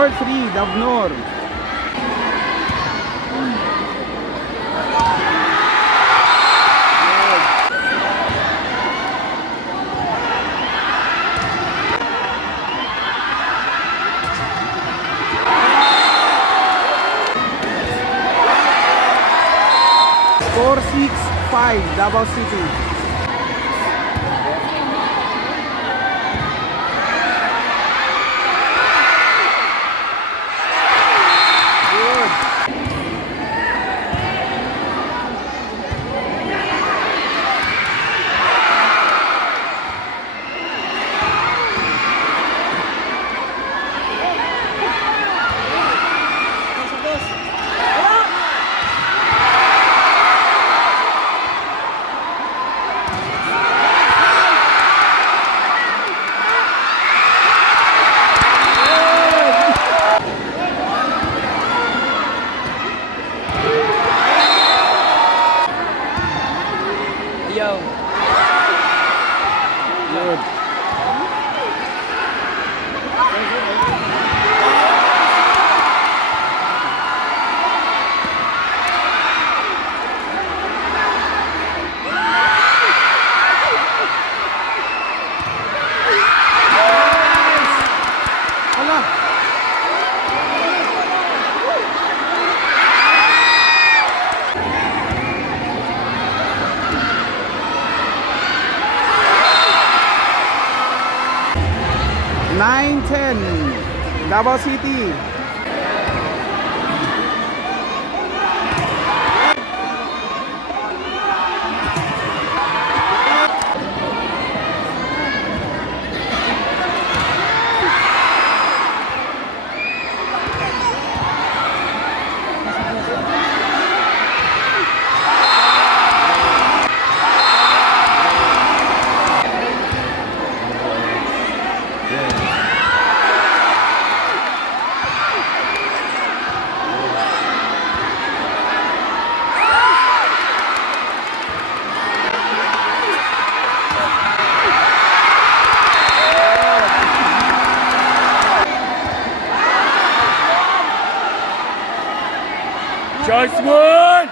4-3, Davnor. Score 6-5, Davao City. Good. Hala. 9-10, Davao City. Choice one!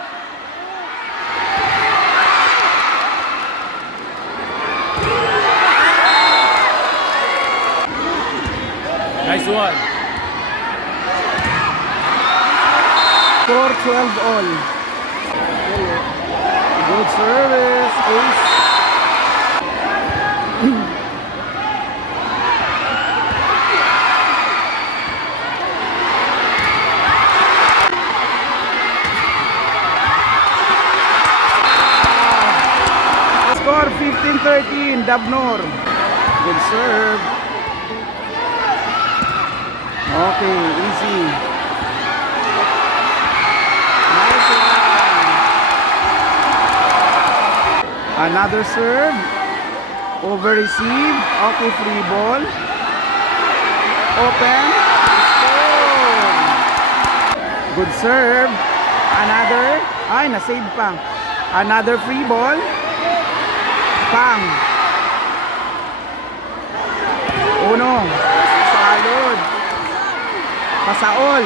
Nice one. Score 12 all. Good service, ace. Score 15-13, Davnor. Good serve. Okay, easy. Nice one. Another serve. Over receive. Okay, free ball. Open. Score. Good serve. Another. Ay, na-save pa. Another free ball. Pang. Uno. Salud. Pasaol.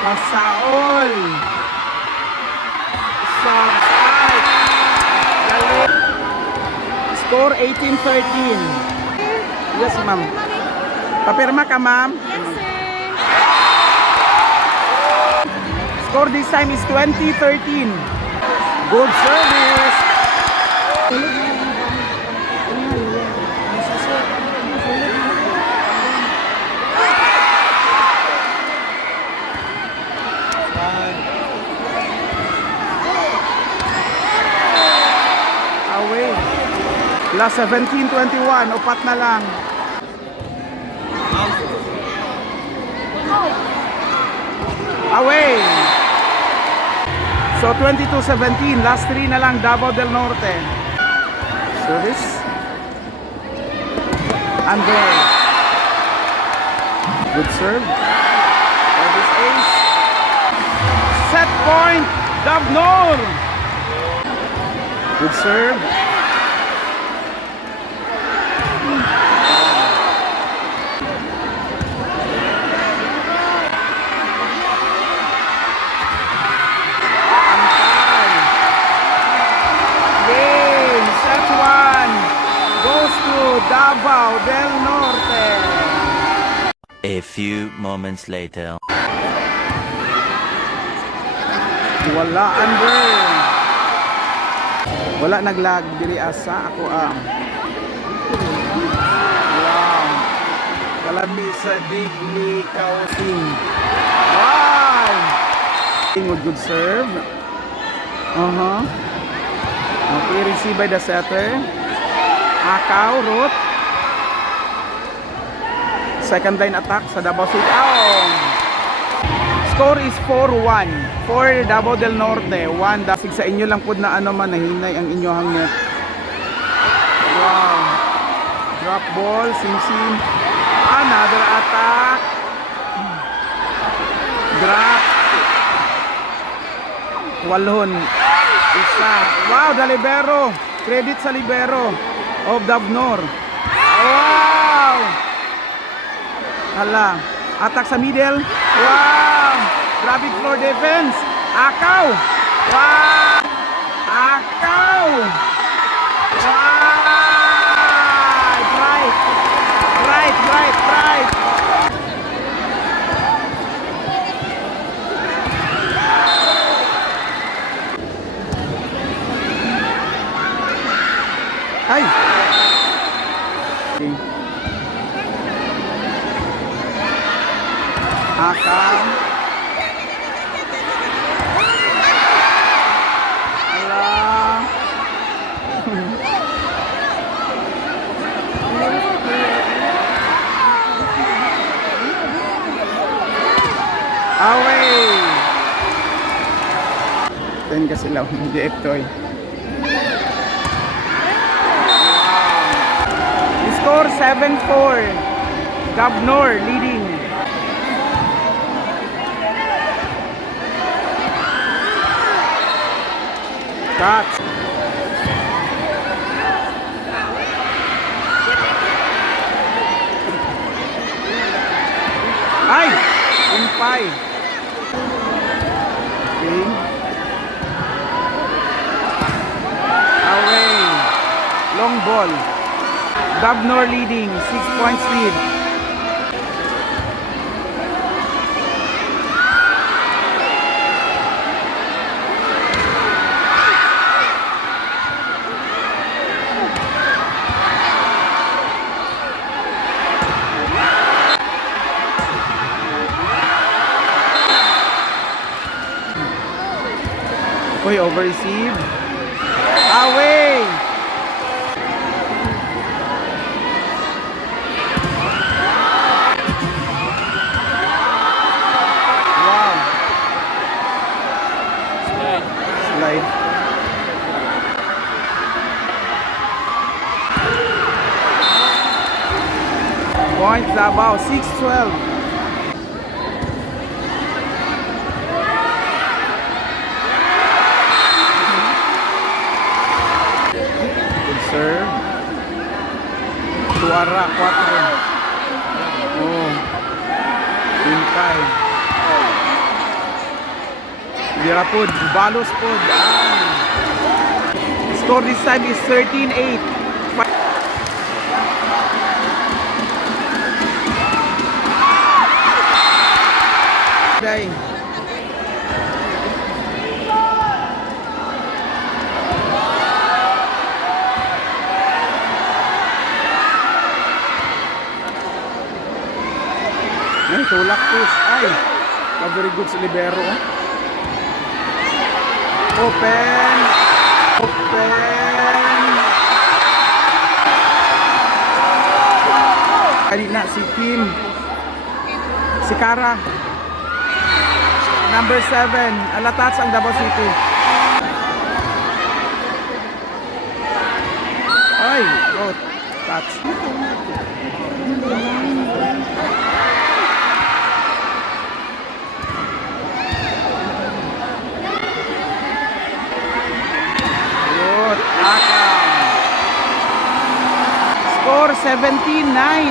Pasaol. Spike. Score 18-13. Yes, ma'am. Papirma ka, ma'am? Yes, sir. Score this time is 20-13. Good service. Away. Last 17-21. Upat na lang. Away. So 22-17. Last 3 na lang. Davao del Norte. Service. Under. Good serve. Service ace. Set point. Davnor. Good serve. Davao del Norte. A few moments later. Wala under. Wala naglag diri asa ako ang. Wow. Kalabi sa Digli Kausing. Wow. Good serve. Okay, receive by the setter. Akaw, root. Second line attack sa Davao City. Score is 4-1 for Davao del Norte. 1 dasig sa inyo lang po na ano man nahinay ang inyohang net. Wow. Drop ball, Sim. Another attack. Drop. Walhon. Isa. Wow, the libero. Credit sa libero of Davnor. Wow. Hala. Attack sa middle. Wow. Rapid floor defense. Akaw. Wow. Akaw. Wow. Right. Ay. Okay. Akaw. Away! 10 kasi lang, hindi Eptoy. Score 7-4. Davnor leading. Catch. Ay! Impay. Okay. Away. Long ball. Davnor leading. 6 points lead. Uy, over-receive. Away! Wow. Slide. Points Davao, 6-12. Serve. Suara 4. Oh. Impay. Dira pod, balos pod. Score this time is 13-8. Day. Ay, tulak push. Ay, very good sa libero. Open. Kanina si Kim. Si Kara. Number 7. Alatats ang Davao City. Ay, good. Touch. Score 17-9.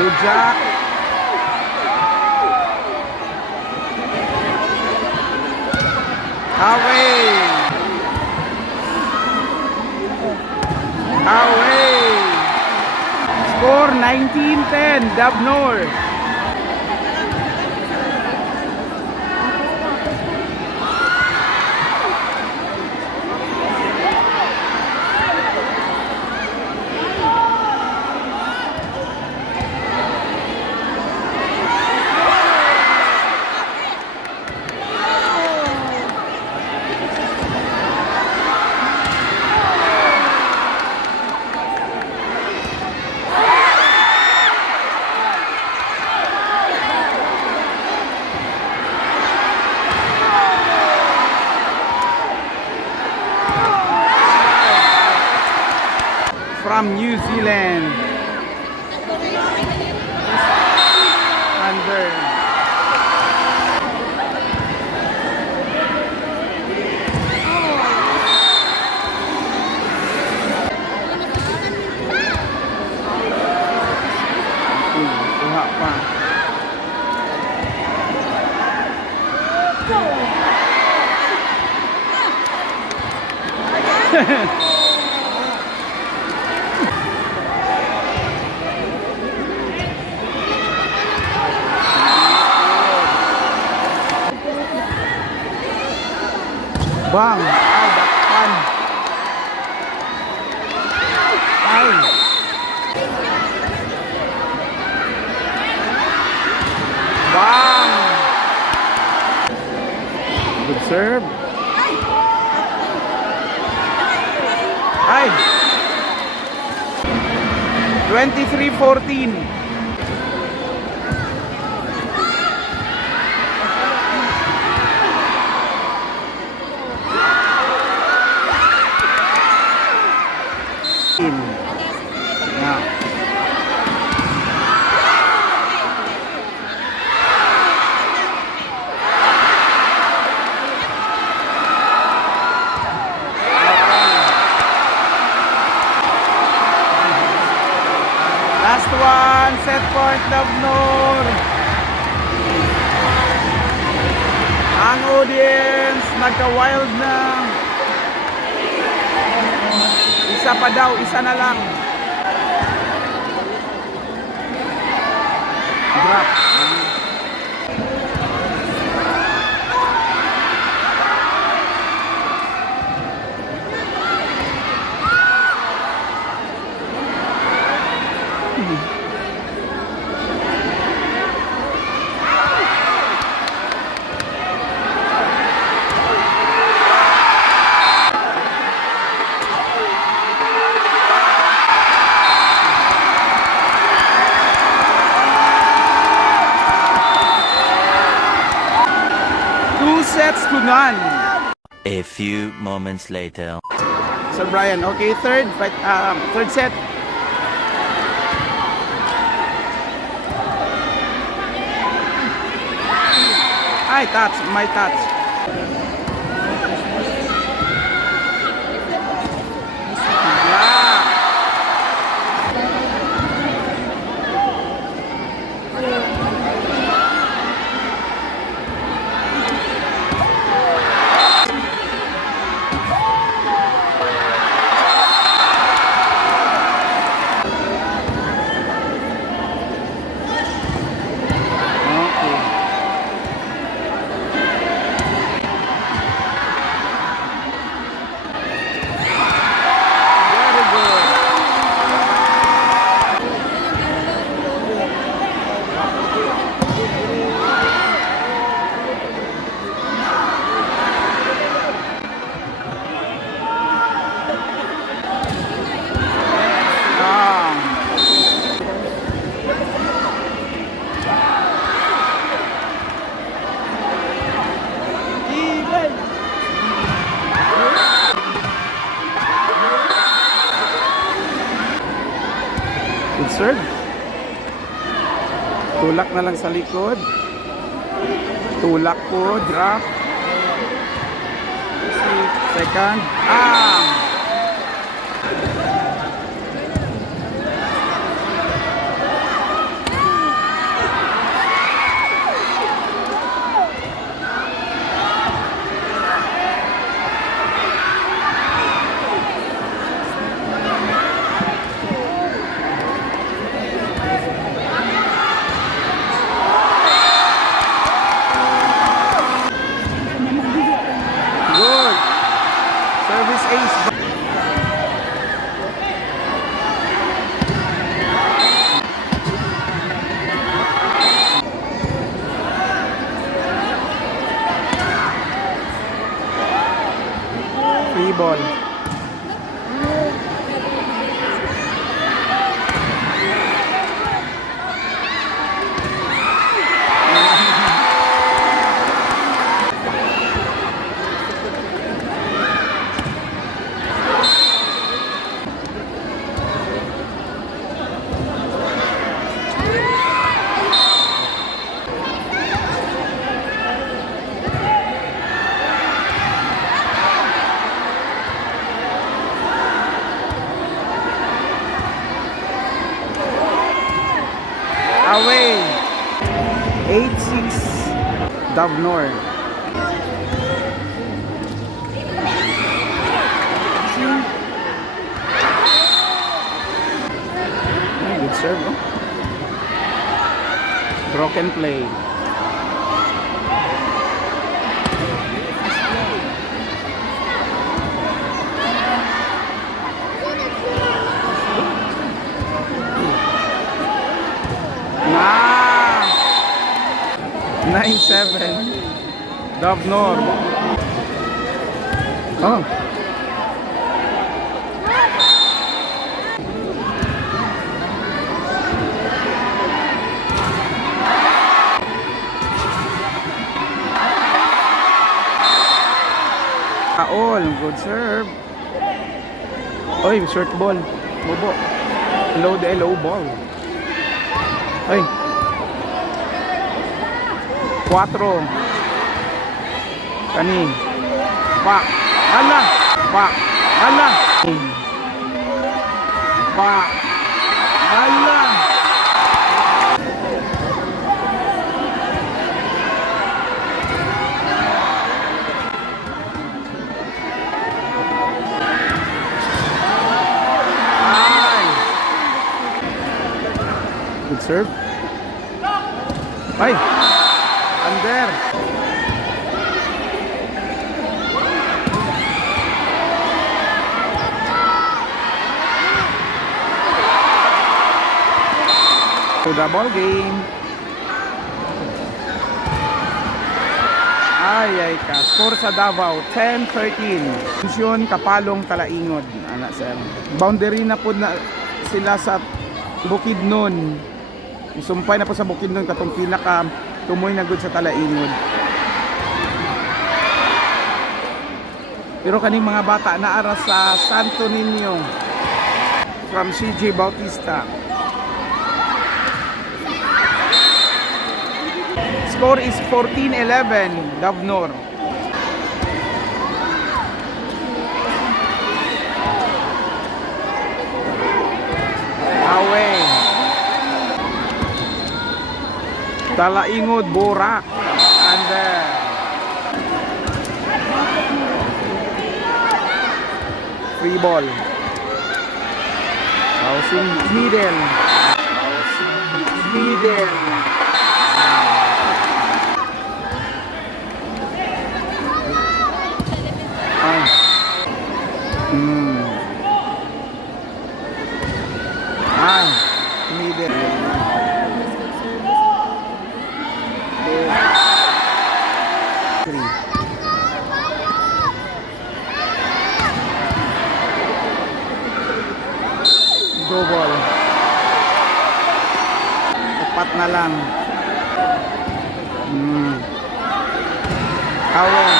Bujak. Away! Away! Score 19-10, Dabnor. From New Zealand. Under. Kuha pa. Bang! Ay, dakpan! Ay! Bang! Good serve. Ay! 23-14. Yeah. Last one, set point, Dabnor. Ang audience, nagka-wild na. Isa pa daw, isa na lang. Drop. Sets to none. A few moments later. Sir Brian, okay, third set. Ay, touch, my touch. Yeah. Good serve. Tulak na lang sa likod. Tulak po, drop. Second. Last ace. Free ball. Away. 8-6. Davnor. Good serve, oh. Broken play. Ah! 9-7. Davnor. Oh. All, good serve. Oy, short ball. Bobo. Low the low ball. Oy. 4. Kani. Pak. Ala. Pak. Ala. Pak. Ala. Good serve. Ay! Under! To the ball game. Ay ka. Score sa Davao 10-13. Misyon Kapalong Talaingod. Anak sir. Boundary na po na sila sa Bukidnon. Isumpay na po sa Bukidnon katong pinaka tumoy na good sa Talaingod. Pero kaning mga bata naara sa Santo Niño from CJ Bautista. Score is 14-11 Davnor. Away. Talaingod, Borak. And free ball. Housing middle. Middle. Middle. Double. Upat na lang. Away.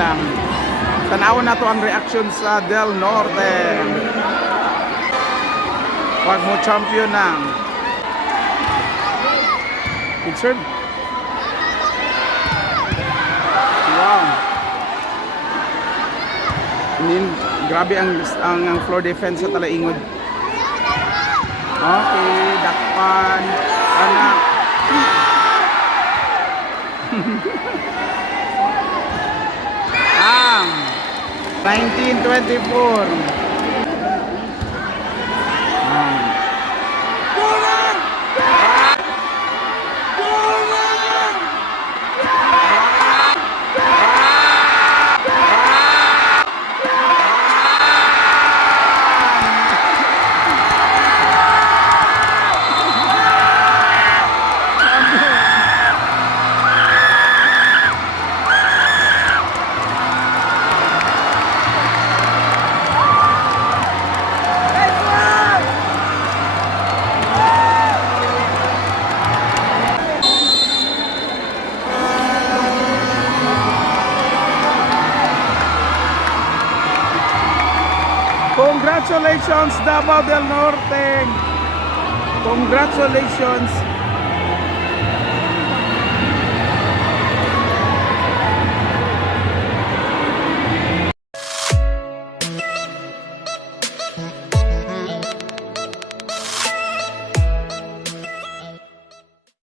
lang. Tanawon na to ang reaction sa Del Norte. Pag mo champion na. Good serve. Wow. Grabe ang floor defense sa Talaingod. Okay, dakpan. Anak. Ah, 1924. Congratulations Davao del Norte. Congratulations.